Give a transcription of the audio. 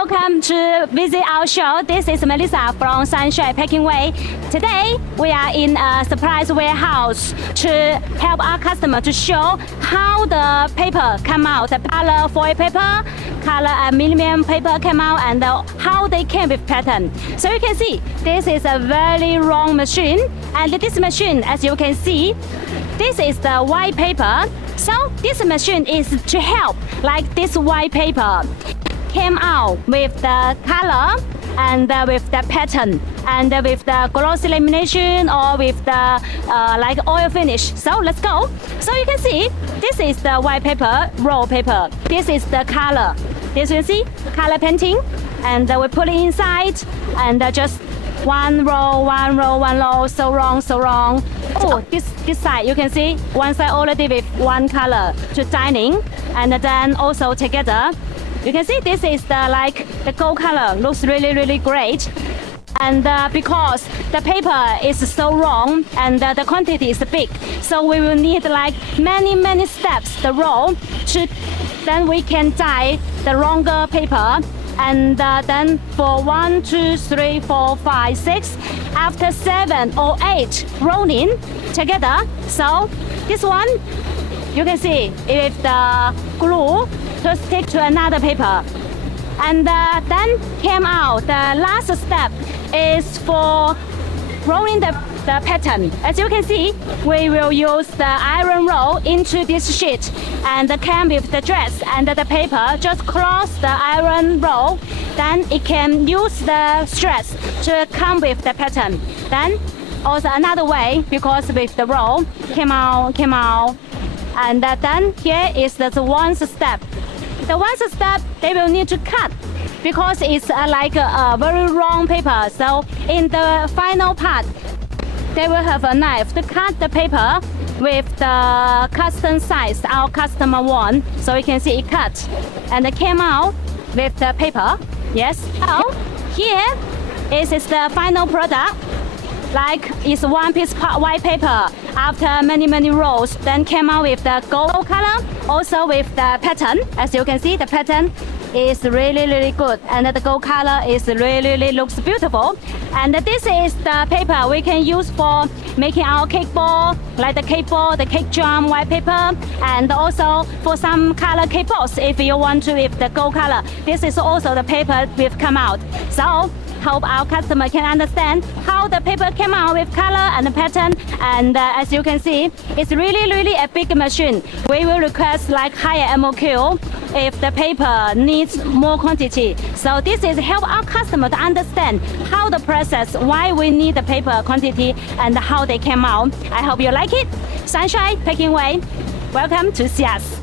welcome to visit our show. This is Melissa from Sunshine Packing Way. Today we are in a surprise warehouse to help our customer to show how the paper come out, the color foil paper, color aluminum paper came out, and how they came with pattern. So you can see this is a very long machine, and this machine, as you can see, this is the white paper. So this machine is to help like this white paper came out with the color and with the pattern and with the glossy lamination or with the like oil finish. So let's go. So you can see this is the white paper, roll paper. This is the color. This you see color painting, and we put it inside and just one row, one row, one row, so wrong, so wrong. Oh, this side you can see one side already with one color to dining, and then also together. You can see this is the gold color, looks really great. And because the paper is so long and the quantity is big, so we will need like many steps the roll to then we can dye the longer paper. And then for 1, 2, 3, 4, 5, 6, after 7 or 8 rolling together. So this one you can see if the glue to stick to another paper, and then came out. The last step is for rolling the pattern. As you can see, we will use the iron roll into this sheet and came with the dress and the paper. Just cross the iron roll, then it can use the stress to come with the pattern. Then also another way, because with the roll came out, and then here is the one step. The one step they will need to cut, because it's like a very long paper. So in the final part, they will have a knife to cut the paper with the custom size our customer want. So you can see it cut and it came out with the paper. Yes. Now here is the final product. Like it's one piece white paper after many rolls, then came out with the gold color, also with the pattern. As you can see, the pattern is really good, and the gold color is really looks beautiful. And this is the paper we can use for making our cake ball, like the cake ball, the cake drum, white paper, and also for some color cake balls if you want to with the gold color. This is also the paper we've come out. So hope our customer can understand how the paper came out with color and the pattern. And as you can see, it's really a big machine. We will request like higher MOQ if the paper needs more quantity. So this is help our customer to understand how the process, why we need the paper quantity, and how they came out. I hope you like it. Sunshine Packing Way, welcome to see us.